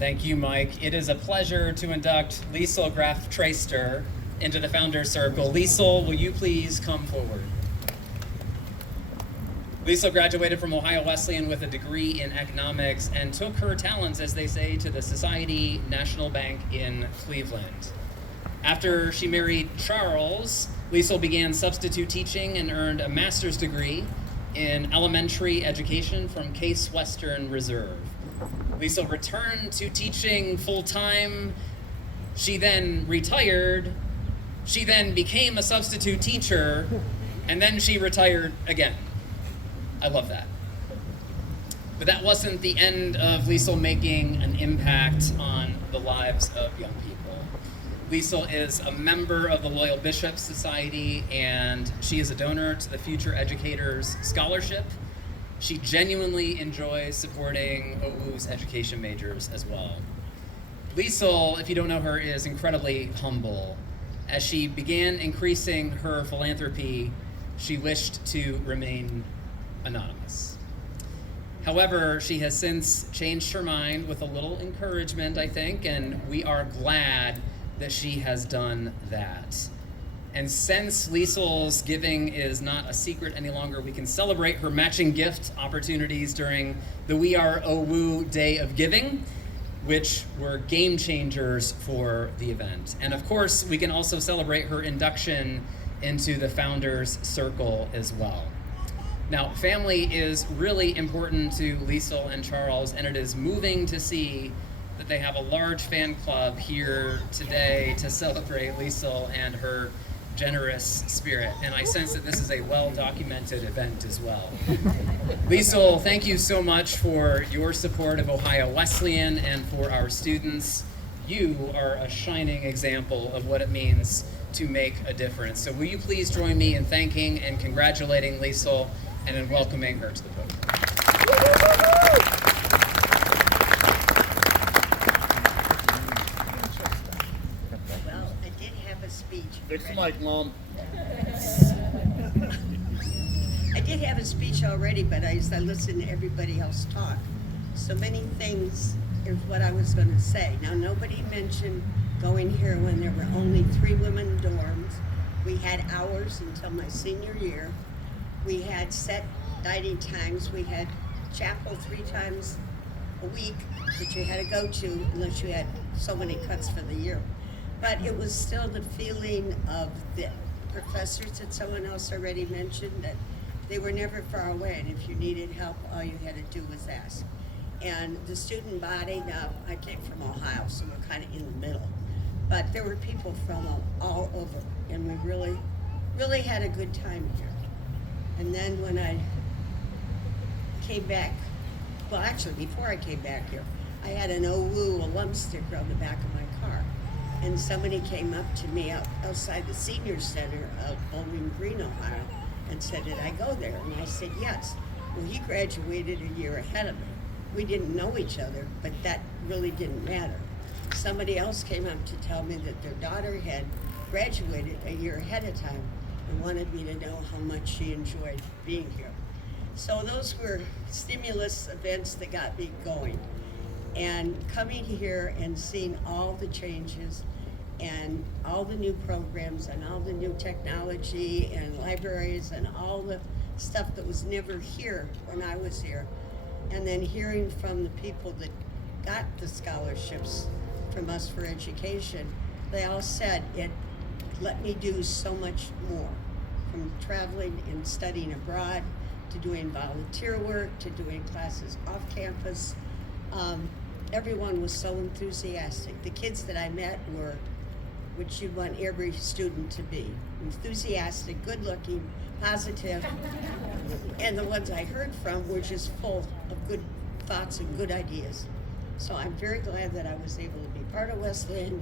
Thank you, Mike. It is a pleasure to induct Liesel Graf Treister into the Founders Circle. Liesel, will you please come forward? Liesel graduated from Ohio Wesleyan with a degree in economics and took her talents, as they say, to the Society National Bank in Cleveland. After she married Charles, Liesel began substitute teaching and earned a master's degree in elementary education from Case Western Reserve. Liesel returned to teaching full-time. She then retired. She then became a substitute teacher, and then she retired again. I love that. But that wasn't the end of Liesel making an impact on the lives of young people. Liesel is a member of the Loyal Bishops Society, and she is a donor to the Future Educators Scholarship. She genuinely enjoys supporting OWU's education majors as well. Liesel, if you don't know her, is incredibly humble. As she began increasing her philanthropy, she wished to remain anonymous. However, she has since changed her mind with a little encouragement, I think, and we are glad that she has done that. And since Liesel's giving is not a secret any longer, we can celebrate her matching gift opportunities during the We Are OWU Day of Giving, which were game changers for the event. And of course, we can also celebrate her induction into the Founders Circle as well. Now, family is really important to Liesel and Charles, and it is moving to see that they have a large fan club here today to celebrate Liesel and her generous spirit. And I sense that this is a well-documented event as well. Liesel, thank you so much for your support of Ohio Wesleyan and for our students. You are a shining example of what it means to make a difference. So will you please join me in thanking and congratulating Liesel and in welcoming her to the podium. Fix the mic, Mom. I did have a speech already, but as I listened to everybody else talk, so many things is what I was going to say. Now, nobody mentioned going here when there were only 3 women dorms. We had hours until my senior year. We had set dining times. We had chapel 3 times a week that you had to go to unless you had so many cuts for the year. But it was still the feeling of the professors that someone else already mentioned, that they were never far away, and if you needed help, all you had to do was ask. And the student body, now I came from Ohio, so we're kind of in the middle, but there were people from all over, and we really had a good time here. And then when I came back, well actually before I came back here, I had an OWU alum sticker on the back of my car. And somebody came up to me outside the senior center of Bowling Green, Ohio, and said, did I go there? And I said, yes. Well, he graduated a year ahead of me. We didn't know each other, but that really didn't matter. Somebody else came up to tell me that their daughter had graduated a year ahead of time and wanted me to know how much she enjoyed being here. So those were stimulus events that got me going. And coming here and seeing all the changes and all the new programs and all the new technology and libraries and all the stuff that was never here when I was here. And then hearing from the people that got the scholarships from us for education, they all said it let me do so much more, from traveling and studying abroad to doing volunteer work to doing classes off campus. Everyone was so enthusiastic. The kids that I met were what you'd want every student to be. Enthusiastic, good-looking, positive, and the ones I heard from were just full of good thoughts and good ideas. So I'm very glad that I was able to be part of Wesleyan.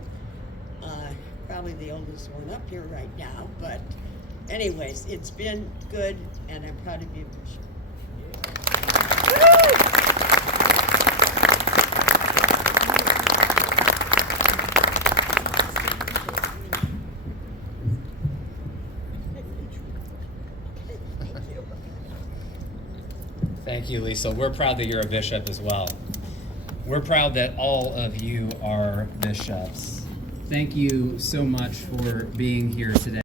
Probably the oldest one up here right now, but anyways, it's been good, and I'm proud to be a bishop. Thank you, Liesel. We're proud that you're a bishop as well. We're proud that all of you are bishops. Thank you so much for being here today.